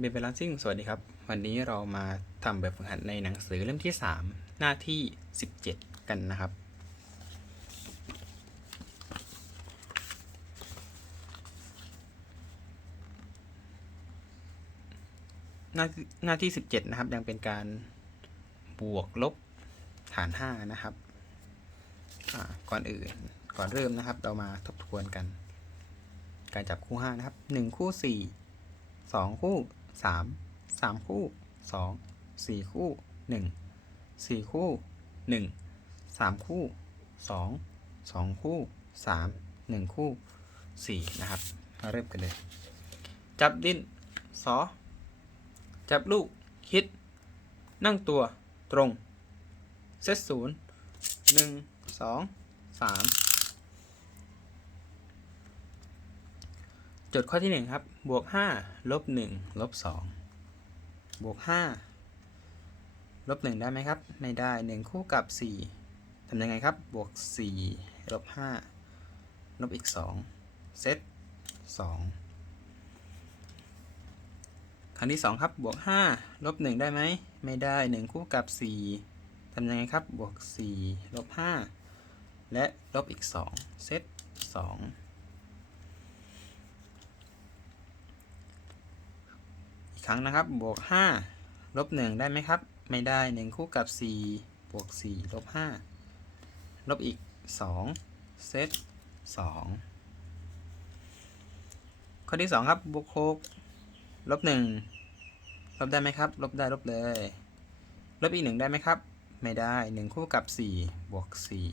เบนเบลันซิ่งสวัสดีครับ วันนี้เรามาทำแบบฝึกหัดในหนังสือเล่มที่ 3 หน้าที่ 17 กันนะครับ หน้าหน้าที่ 17 นะครับ ยังเป็นการบวกลบฐาน 5 นะครับ ก่อนอื่นก่อนเริ่มนะครับ เรามาทบทวนกัน การจับคู่ 5 นะครับ 1 คู่ 4 2 คู่ 3 3 คู่ 2 4 คู่ 1 4 คู่ 1 3 คู่ 2 2 คู่ 3 1 คู่ 4 นะครับ มาเริ่มกันเลย จับดิ้นสอ จับลูก คิด นั่งตัวตรง เซตศูนย์หนึ่งสองสาม จดข้อที่หนึ่งครับ บวกห้าลบหนึ่งลบสองบวกห้าลบหนึ่งได้ไหมครับ ไม่ได้หนึ่งคู่กับสี่ทำยังไงครับ บวกสี่ลบห้าลบอีกสองเซตสองครั้งที่ 2 ครับ บวก5ลบ1ได้ไหม ไม่ได้ 1 คู่กับ 4ทำยังไงครับ บวก4ลบ5และลบอีก 2 เซต2อีก ครั้งนะครับ บวก5ลบ1ได้ไหมครับ ไม่ได้ 1 คู่กับ 4 บวก 4 ลบ 5 ลบอีก 2 เซต 2 ข้อที่ 2 ครับ บวก6ลบหนึ่งลบได้ไหมครับ ลบได้ลบเลย ลบอีกหนึ่งได้ไหมครับ ไม่ได้หนึ่งคู่กับสี่บวกสี่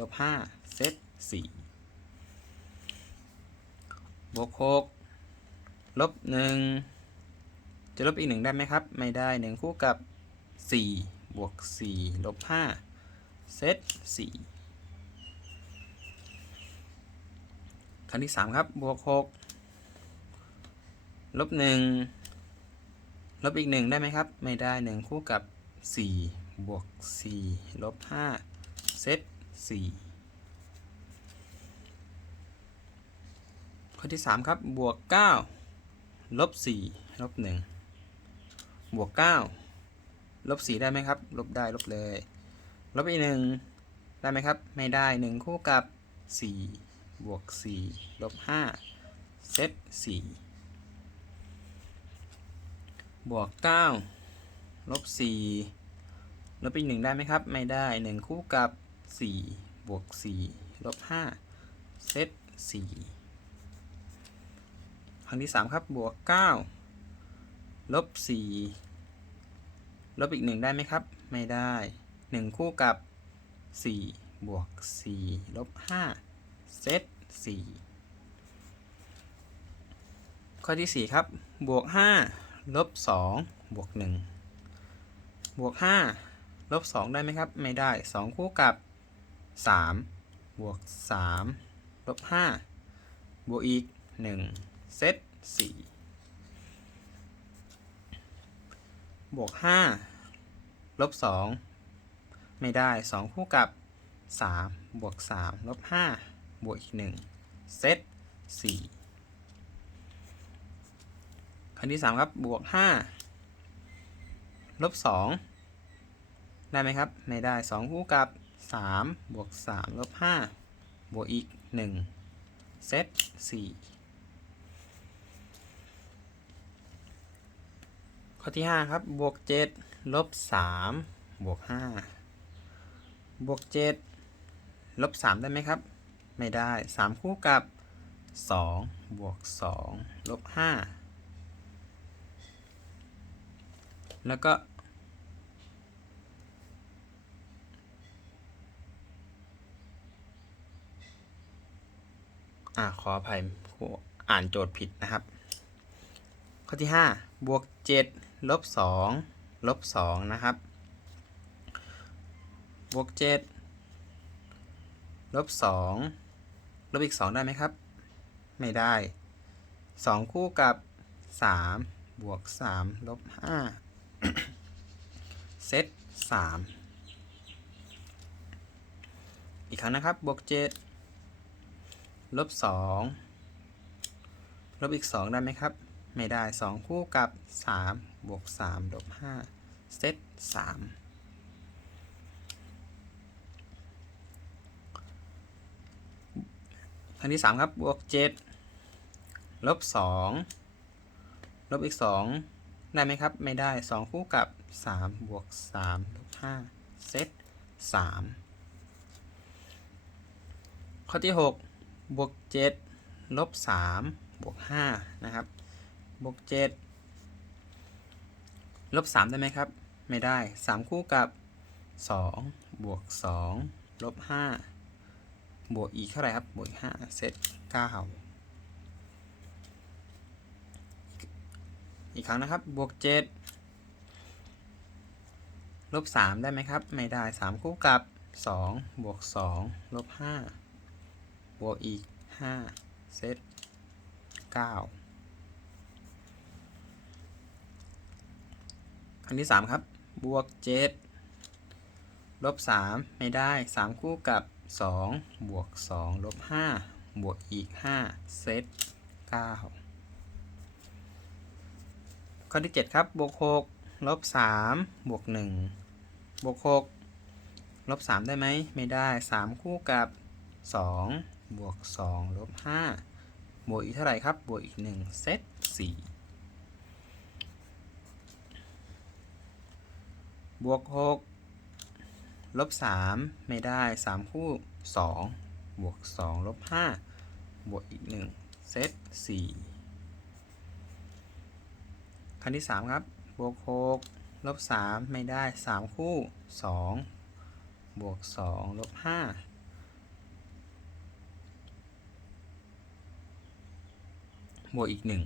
ลบห้าเซตสี่บวกหกลบหนึ่ง จะลบอีกหนึ่งได้ไหมครับ ไม่ได้หนึ่งคู่กับสี่บวกสี่ลบห้าเซตสี่ครั้งที่สามครับ บวกหกลบหนึ่งลบอีกหนึ่งได้ไหมครับ ไม่ได้หนึ่งคู่กับสี่บวกสี่ลบห้าเซตสี่ข้อที่สามครับ บวกเก้าลบสี่ลบหนึ่ง บวกเก้าลบสี่ได้ไหมครับ ลบได้ลบเลย ลบอีกหนึ่งได้ไหมครับ ไม่ได้หนึ่งคู่กับสี่บวกสี่ลบห้าเซตสี่บวก9ลบ4ลบอีก1ได้ไหมครับ ไม่ได้1คู่กับ4บวก4ลบ5เซต4ครั้งที่3ครับบวก9 ลบ4ลบอีก 1 ได้ไหมครับ ไม่ได้ 1 คู่กับ 4 บวก 4 ลบ 5 เซต4ข้อที่ 4 ครับ บวก 5 ลบสองบวกหนึ่งบวกห้าลบสองได้ไหมครับ ไม่ได้สองคู่กับสามบวกสามลบห้าบวกอีกหนึ่งเซตสี่ บวกห้าลบสองไม่ได้สองคู่กับสามบวกสามลบห้าบวกอีกหนึ่งเซตสี่ครั้งที่สามครับบวกห้าลบสองได้ไหมครับ ไม่ได้สองคู่กับสามบวกสามลบห้าบวกอีกหนึ่งเซตสี่ ข้อที่ห้าครับ บวกเจ็ดลบสามบวกห้าบวกเจ็ดลบสามได้ไหมครับ ไม่ได้สามคู่กับสองบวกสองลบห้าแล้วก็ อ่าขออภัยครูอ่านโจทย์ผิดนะครับข้อที่ 5 บวก 7 ลบ2ลบ2นะครับบวก7ลบ2ลบอีก2ได้ไหมครับ ไม่ได้2คู่กับ3บวก3ลบ5เซตสามอีกครั้งนะครับ บวกเจ็ดลบสองลบอีกสองได้ไหมครับ ไม่ได้สองคู่กับสาม บวกสามลบห้าเซตสามอันที่สามครับ บวกเจ็ดลบสองลบอีกสองได้ไหมครับ ไม่ได้สองคู่กับสามบวกสามลบห้าเซตสามข้อที่หกบวกเจ็ดลบสามบวกห้านะครับ บวกเจ็ด ลบ 3 ได้ไหมครับ ไม่ได้ 3 คู่กับ 2 บวก 2 ลบ 5 บวกอีกเท่าไหร่ครับ บวกอีก5เซต9อีกครั้งนะครับ บวก 7 ลบ 3 ได้ไหมครับ ไม่ได้ 3 คู่กับ 2 บวก 2 ลบ 5 บวกอีก 5 เซต9 อันที่สามครับ บวกเจ็ดลบสามไม่ได้สามคู่กับสองบวกสองลบห้าบวกอีกห้าเซตเก้าข้อที่เจ็ดครับบวกหกลบสามบวกหนึ่งบวกหกลบสามได้ไหมไม่ได้สามคู่กับสองบวกสองลบห้าบวกอีกเท่าไหร่ครับ บวกอีกหนึ่งเซตสี่ บวกหกลบสามไม่ได้สามคู่สองบวกสองลบห้าบวกอีกหนึ่งเซตสี่ครั้งที่สามครับ บวกหกลบสามไม่ได้สามคู่สองบวกสองลบห้าบวกอีกหนึ่ง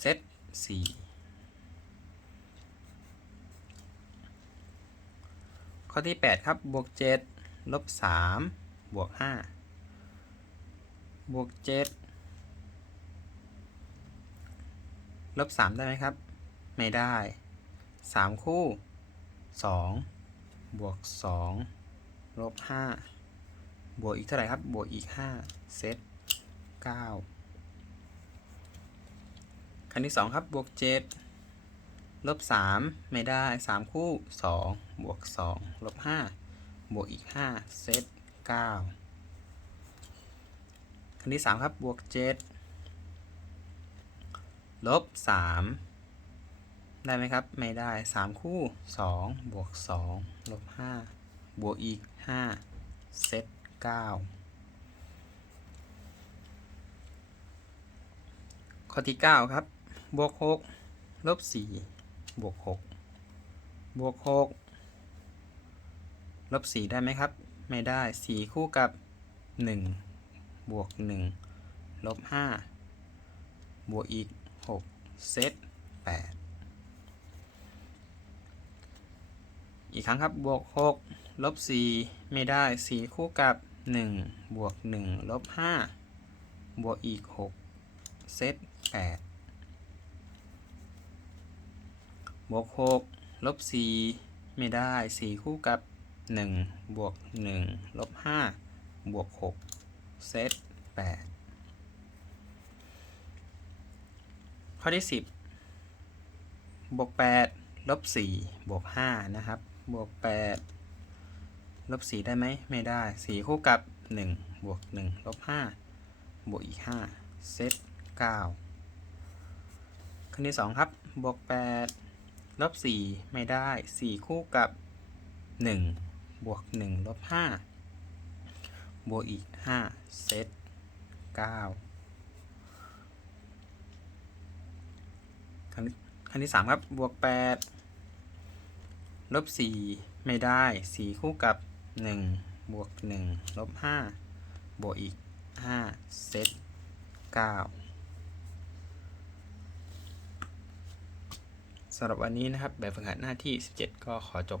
เซตสี่ ข้อที่ 8 ครับ บวก 7 ลบ 3 บวก 5 บวก 7 ลบ 3 ได้ไหมครับ ไม่ได้ 3 คู่ 2 บวก 2 ลบ 5 บวกอีกเท่าไหร่ครับ บวกอีก 5 เซต 9คันที่ 2 ครับ บวก 7 ลบ 3 ไม่ได้ 3 คู่ 2 บวก2ลบ5บวกอีก5เซต9คันที่3ครับบวก7ลบ3ได้ไหมครับ ไม่ได้3คู่2บวก2ลบ5บวกอีก5เซต9ข้อที่9ครับบวก6ลบ4บวก6บวก6 ลบ4ได้ไหมครับ ไม่ได้ 4 คู่กับ 1 บวก 1 ลบ 5 บวกอีก 6 เซต 8 อีกครั้งครับ บวก 6 ลบ 4 ไม่ได้ 4 คู่กับ 1 บวก 1 ลบ 5 บวกอีก 6 เซต 8 บวกหกลบสี่ไม่ได้สี่คู่กับ หนึ่งบวกหนึ่งลบห้าบวกหกเซตแปดข้อที่สิบบวกแปดลบสี่บวกห้านะครับ บวกแปดลบสี่ได้ไหม ไม่ได้สี่คู่กับหนึ่งบวกหนึ่งลบห้าบวกอีกห้าเซตเก้าข้อที่สองครับ บวกแปดลบสี่ไม่ได้สี่คู่กับหนึ่ง บวกหนึ่งลบห้าบวกอีกห้าเซตเก้าครั้งครั้งที่สามครับ บวกแปดลบสี่ไม่ได้สี่คู่กับหนึ่งบวกหนึ่งลบห้าบวกอีกห้าเซตเก้าสำหรับวันนี้นะครับ แบบฝึกหัดหน้าที่ 17 ก็ขอจบ